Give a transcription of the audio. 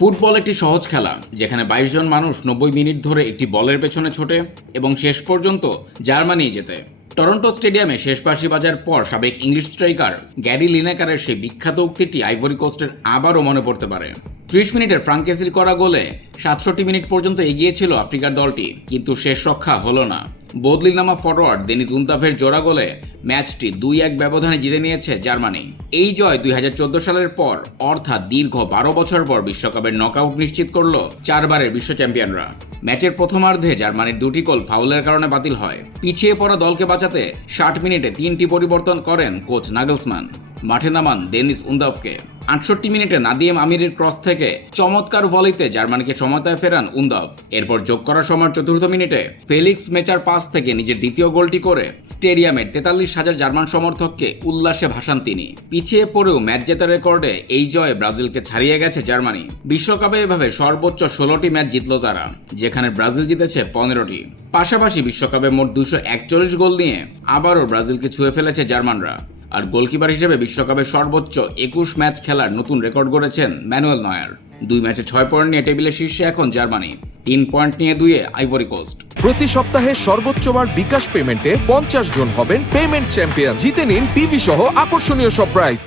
Football একটি সহজ খেলা যেখানে ২২ জন মানুষ ৯০ মিনিট ধরে একটি বলের পেছনে ছোটে এবং শেষ পর্যন্ত জার্মানি জেতে। টরন্টো স্টেডিয়ামে শেষ বাঁশি বাজার পর সাবেক ইংলিশ স্ট্রাইকার গ্যারি লিনেকারের সেই বিখ্যাত উক্তিটি আইভরি কোস্টের আবারও মনে পড়তে পারে। ৩০ মিনিটের ফ্রাঙ্কেসির করা গোলে ৬৭ মিনিট পর্যন্ত এগিয়েছিল আফ্রিকার দলটি, কিন্তু শেষ রক্ষা হলো না। বদলি নামা ফরোয়ার্ড দেনিস উনতাভের জোড়া গোলে ম্যাচটি ২-১ ব্যবধানে জিতে নিয়েছে জার্মানি। এই জয় ২০১৪ সালের পর অর্থাৎ দীর্ঘ ১২ বছর পর বিশ্বকাপের নকআউট নিশ্চিত করল ৪ বারের বিশ্ব চ্যাম্পিয়নরা। ম্যাচের প্রথমার্ধে জার্মানির ২টি গোল ফাউলের কারণে বাতিল হয়। পিছিয়ে পড়া দলকে বাঁচাতে ৬০ মিনিটে ৩টি পরিবর্তন করেন কোচ নাগেলসমান। মাঠে নামান দেনিস উনদাভকে। ৬৮ মিনিটে নাদিম আমিরের ক্রস থেকে চমৎকার ভলিতে জার্মানিকে সমতায় ফেরান উনদাভ। এরপর যোগ করার সময় ৪র্থ মিনিটে ফেলিক্স মেচার পাস থেকে নিজের দ্বিতীয় গোলটি করে স্টেডিয়ামের ৪৩,০০০ জার্মান সমর্থককে উল্লাসে ভাসান তিনি। পিছিয়ে পড়েও ম্যাচ জেতার রেকর্ডে এই জয়ে ব্রাজিলকে ছাড়িয়ে গেছে জার্মানি। বিশ্বকাপে এভাবে সর্বোচ্চ ১৬টি ম্যাচ জিতল তারা, যেখানে ব্রাজিল জিতেছে ১৫টি। পাশাপাশি বিশ্বকাপে মোট ২৪১ গোল নিয়ে আবারও ব্রাজিলকে ছুঁয়ে ফেলেছে জার্মানরা। আর গোলকিপার হিসেবে বিশ্বকাপে সর্বোচ্চ ২১ ম্যাচ খেলার নতুন রেকর্ড গড়েছেন ম্যানুয়েল নয়ার। ২ ম্যাচে ৬ পয়েন্ট নিয়ে টেবিলের শীর্ষে এখন জার্মানি, ৩ পয়েন্ট নিয়ে ২-এ আইভরি কোস্ট। প্রতি সপ্তাহে সর্বোচ্চবার বিকাশ পেমেন্টে ৫০ জন হবেন পেমেন্ট চ্যাম্পিয়ন। জিতে নিন টিভি সহ আকর্ষণীয় সব প্রাইজ।